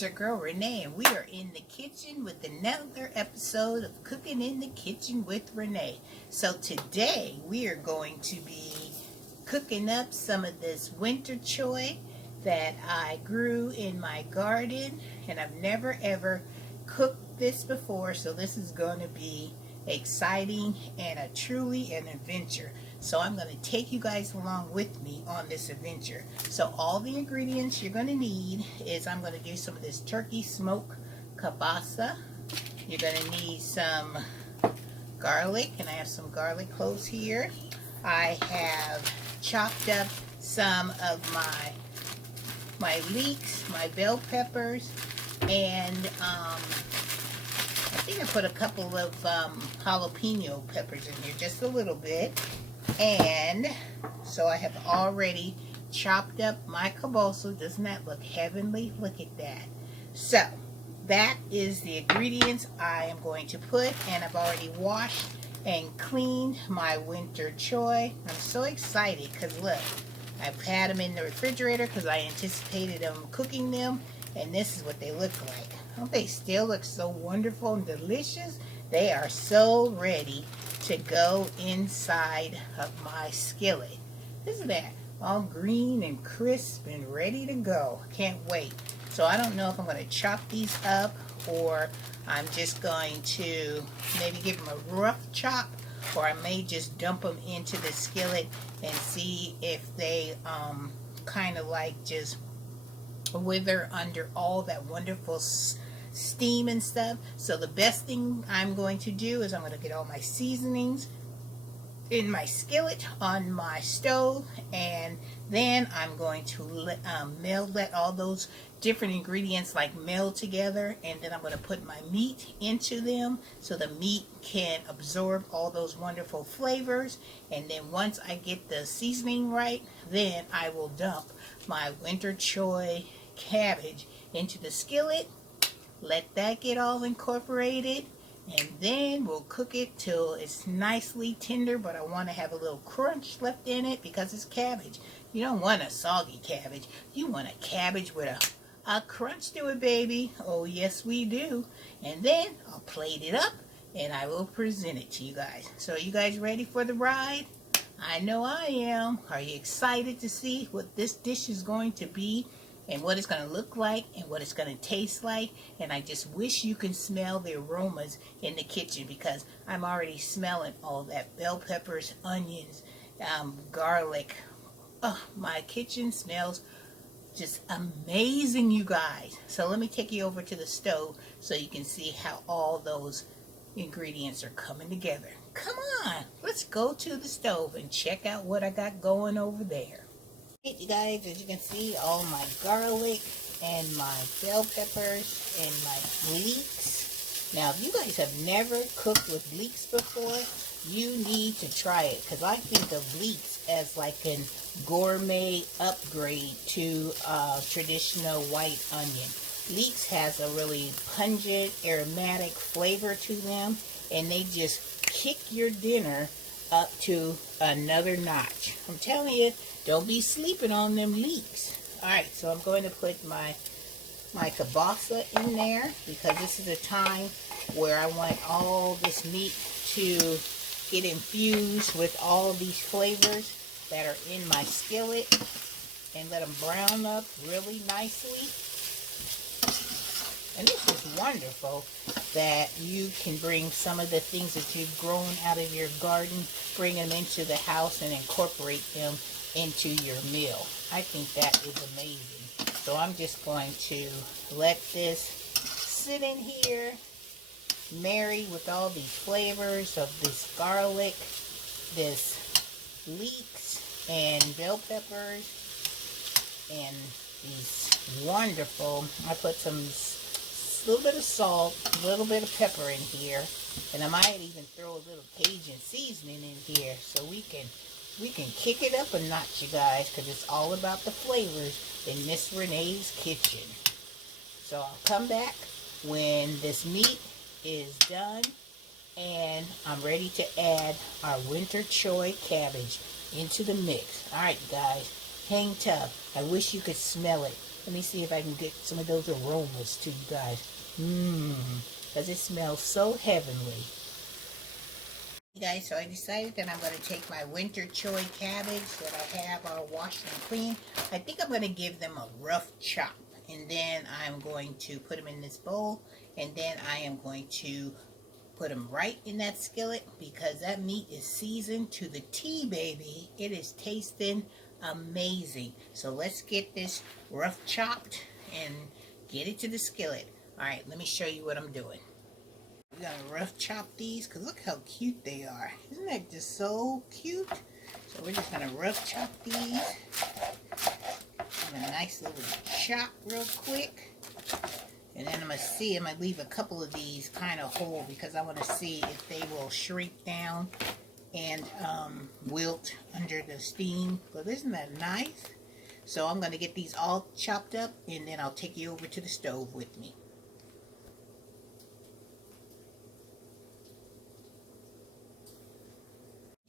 It's your girl Renee, and we are in the kitchen with another episode of Cooking in the Kitchen with Renee. So today we are going to be cooking up some of this winter choy that I grew in my garden, and I've never ever cooked this before, so this is going to be exciting and truly an adventure. So I'm going to take you guys along with me on this adventure. So all the ingredients you're going to need is I'm going to do some of this turkey smoke kielbasa. You're going to need some garlic, and I have some garlic cloves here. I have chopped up some of my leeks, my bell peppers, and I think I put a couple of jalapeno peppers in here, just a little bit. And so I have already chopped up my kielbasa. Doesn't that look heavenly? Look at that. So that is the ingredients I am going to put, and I've already washed and cleaned my winter choy. I'm so excited because look, I've had them in the refrigerator because I anticipated them cooking them, and this is what they look like. Don't they still look so wonderful and delicious? They are so ready to go inside of my skillet. Isn't that all green and crisp and ready to go? Can't wait. So I don't know if I'm going to chop these up or I'm just going to maybe give them a rough chop, or I may just dump them into the skillet and see if they kind of like just wither under all that wonderful steam and stuff. So the best thing I'm going to do is I'm going to get all my seasonings in my skillet on my stove, and then I'm going to let all those different ingredients like meld together, and then I'm going to put my meat into them so the meat can absorb all those wonderful flavors. And then once I get the seasoning right, then I will dump my winter choy cabbage into the skillet, let that get all incorporated, and then we'll cook it till it's nicely tender. But I want to have a little crunch left in it because it's cabbage. You don't want a soggy cabbage. You want a cabbage with a crunch to it, baby. Oh yes we do. And then I'll plate it up and I will present it to you guys. So are you guys ready for the ride? I know I am. Are you excited to see what this dish is going to be, and what it's going to look like, and what it's going to taste like? And I just wish you can smell the aromas in the kitchen, because I'm already smelling all that bell peppers, onions, garlic. Oh, my kitchen smells just amazing, you guys. So let me take you over to the stove so you can see how all those ingredients are coming together. Come on, let's go to the stove and check out what I got going over there. Hey, you guys, as you can see, all my garlic and my bell peppers and my leeks. Now, if you guys have never cooked with leeks before, you need to try it, because I think of leeks as like an gourmet upgrade to traditional white onion. Leeks has a really pungent, aromatic flavor to them, and they just kick your dinner up to another notch. I'm telling you, don't be sleeping on them leeks. Alright, so I'm going to put my kielbasa in there, because this is a time where I want all this meat to get infused with all these flavors that are in my skillet, and let them brown up really nicely. And this is wonderful that you can bring some of the things that you've grown out of your garden, bring them into the house and incorporate them into your meal. I think that is amazing. So I'm just going to let this sit in here, marry with all these flavors of this garlic, this leeks and bell peppers, and these wonderful, I put some little bit of salt, a little bit of pepper in here, and I might even throw a little Cajun seasoning in here so we can kick it up a notch, you guys, because it's all about the flavors in Miss Renee's kitchen. So I'll come back when this meat is done and I'm ready to add our winter choy cabbage into the mix. Alright, you guys, hang tough. I wish you could smell it. Let me see if I can get some of those aromas to you guys. Because it smells so heavenly. You guys, so I decided that I'm going to take my winter choy cabbage that I have all washed and clean. I think I'm going to give them a rough chop. And then I'm going to put them in this bowl. And then I am going to put them right in that skillet because that meat is seasoned to the T, baby. It is tasting amazing. So let's get this rough chopped and get it to the skillet. All right, let me show you what I'm doing. We're gonna rough chop these because look how cute they are. Isn't that just so cute? So we're just gonna rough chop these. Give a nice little chop real quick. And then I'm gonna leave a couple of these kind of whole because I want to see if they will shrink down and wilt under the steam. But isn't that nice? So I'm gonna get these all chopped up and then I'll take you over to the stove with me.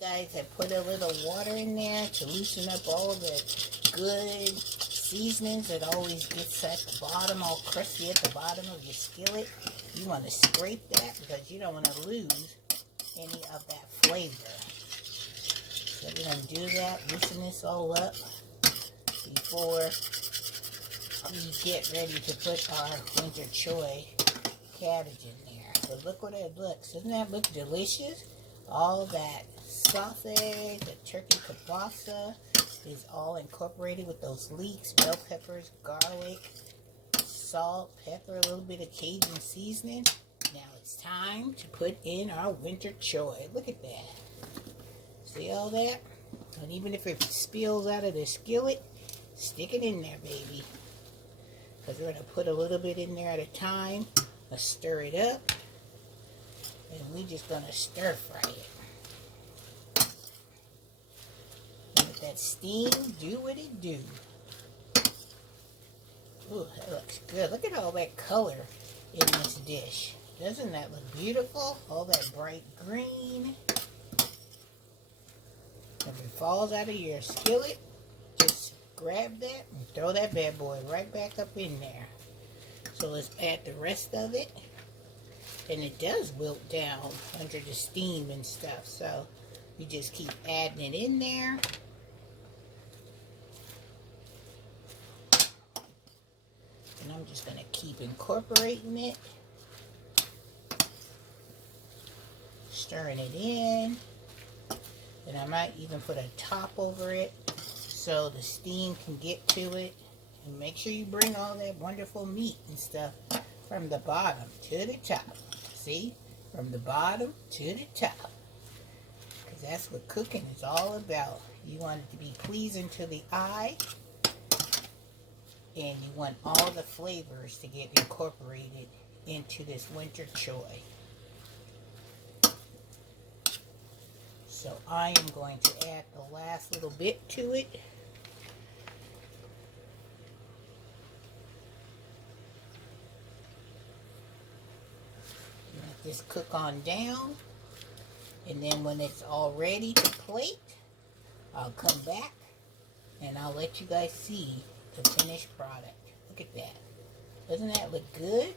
Guys, I put a little water in there to loosen up all the good seasonings that always gets at the bottom, all crusty at the bottom of your skillet. You want to scrape that because you don't want to lose any of that flavor. So we're going to do that, loosen this all up before we get ready to put our winter choy cabbage in there. So look what it looks. Doesn't that look delicious? All that sausage, the turkey kielbasa is all incorporated with those leeks, bell peppers, garlic, salt, pepper, a little bit of Cajun seasoning. Now it's time to put in our winter choy. Look at that. See all that? And even if it spills out of the skillet, stick it in there, baby. Because we're going to put a little bit in there at a time. Let's stir it up. And we're just going to stir fry it. Let that steam do what it do. Ooh, that looks good. Look at all that color in this dish. Doesn't that look beautiful? All that bright green. If it falls out of your skillet, just grab that and throw that bad boy right back up in there. So let's add the rest of it. And it does wilt down under the steam and stuff. So you just keep adding it in there. And I'm just going to keep incorporating it. Stirring it in. And I might even put a top over it so the steam can get to it. And make sure you bring all that wonderful meat and stuff from the bottom to the top. See? From the bottom to the top. Because that's what cooking is all about. You want it to be pleasing to the eye. And you want all the flavors to get incorporated into this winter choy. So I am going to add the last little bit to it. Let this cook on down. And then when it's all ready to plate, I'll come back and I'll let you guys see the finished product. Look at that. Doesn't that look good?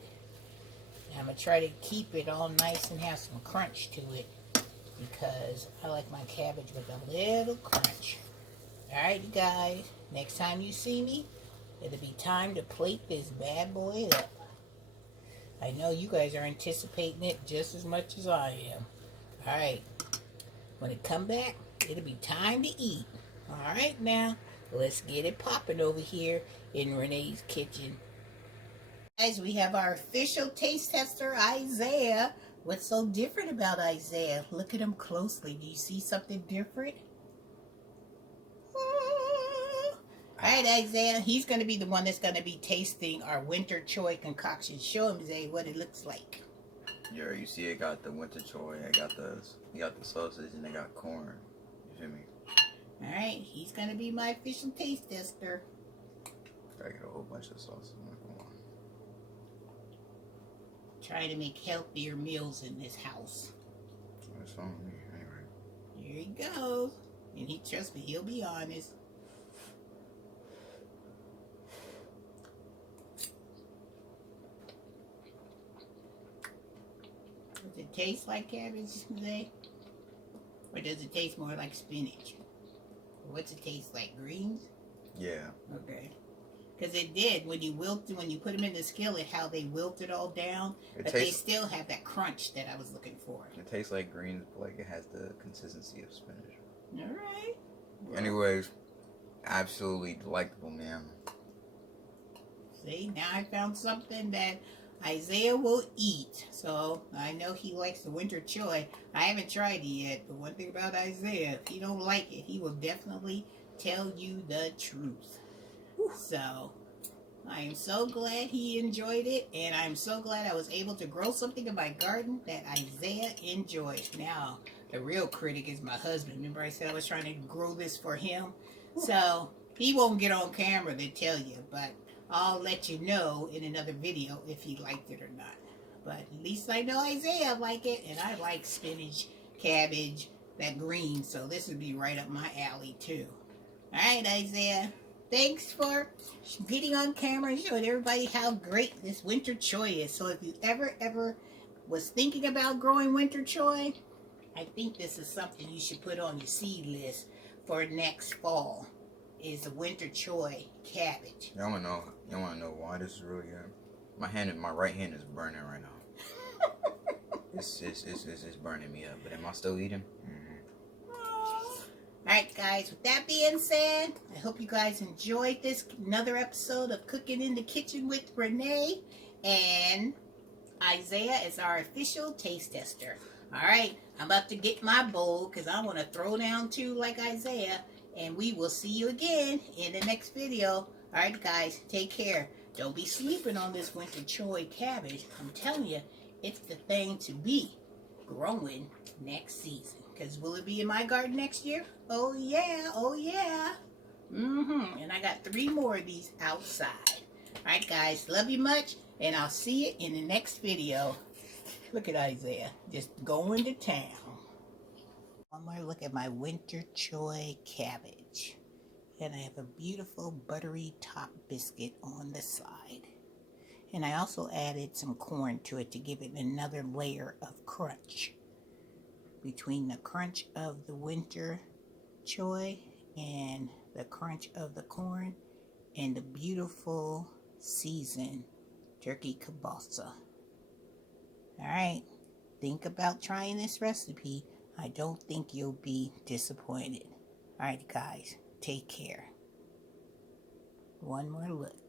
And I'm going to try to keep it all nice and have some crunch to it because I like my cabbage with a little crunch. Alright, you guys. Next time you see me, it'll be time to plate this bad boy up. I know you guys are anticipating it just as much as I am. Alright. When it come back, it'll be time to eat. Alright now. Let's get it popping over here in Renee's kitchen. Guys, we have our official taste tester, Isaiah. What's so different about Isaiah? Look at him closely. Do you see something different? Alright, Isaiah. He's going to be the one that's going to be tasting our winter choy concoction. Show him, Zay, what it looks like. Yeah, you see, I got the winter choy. I got the sausage, and I got corn. You feel me? Alright, he's going to be my official taste tester. I get a whole bunch of sauce. Come on. Trying to make healthier meals in this house. That's fine with me, anyway. Here he goes. And trust me, he'll be honest. taste like cabbage today? Or does it taste more like spinach? What's it taste like? Greens? Yeah. Okay. Because it did when you put them in the skillet, how they wilted all down, but they still have that crunch that I was looking for. It tastes like greens, but like it has the consistency of spinach. All right. Well, anyways, absolutely delectable, man. See, now I found something that Isaiah will eat. So I know he likes the winter choy. I haven't tried it yet, but one thing about Isaiah, if he don't like it, he will definitely tell you the truth. So I am so glad he enjoyed it, and I'm so glad I was able to grow something in my garden that Isaiah enjoyed. Now, the real critic is my husband. Remember I said I was trying to grow this for him? So he won't get on camera to tell you, but I'll let you know in another video if he liked it or not. But at least I know Isaiah liked it, and I like spinach, cabbage, that green, so this would be right up my alley too. All right, Isaiah. Thanks for getting on camera and showing everybody how great this winter choy is. So if you ever was thinking about growing winter choy, I think this is something you should put on your seed list for next fall. Is the winter choy cabbage. Y'all wanna know why this is really good? My right hand is burning right now. it's burning me up. But am I still eating? Alright guys, with that being said, I hope you guys enjoyed this another episode of Cooking in the Kitchen with Renee. And Isaiah is our official taste tester. Alright, I'm about to get my bowl because I want to throw down too like Isaiah. And we will see you again in the next video. Alright guys, take care. Don't be sleeping on this winter choy cabbage. I'm telling you, it's the thing to be growing next season. Because will it be in my garden next year? Oh yeah, oh yeah. And I got 3 more of these outside. Alright guys, love you much. And I'll see you in the next video. Look at Isaiah, just going to town. One more look at my winter choy cabbage. And I have a beautiful buttery top biscuit on the side. And I also added some corn to it to give it another layer of crunch. Between the crunch of the winter choy and the crunch of the corn and the beautiful seasoned turkey kielbasa. Alright, think about trying this recipe. I don't think you'll be disappointed. Alright guys, take care. One more look.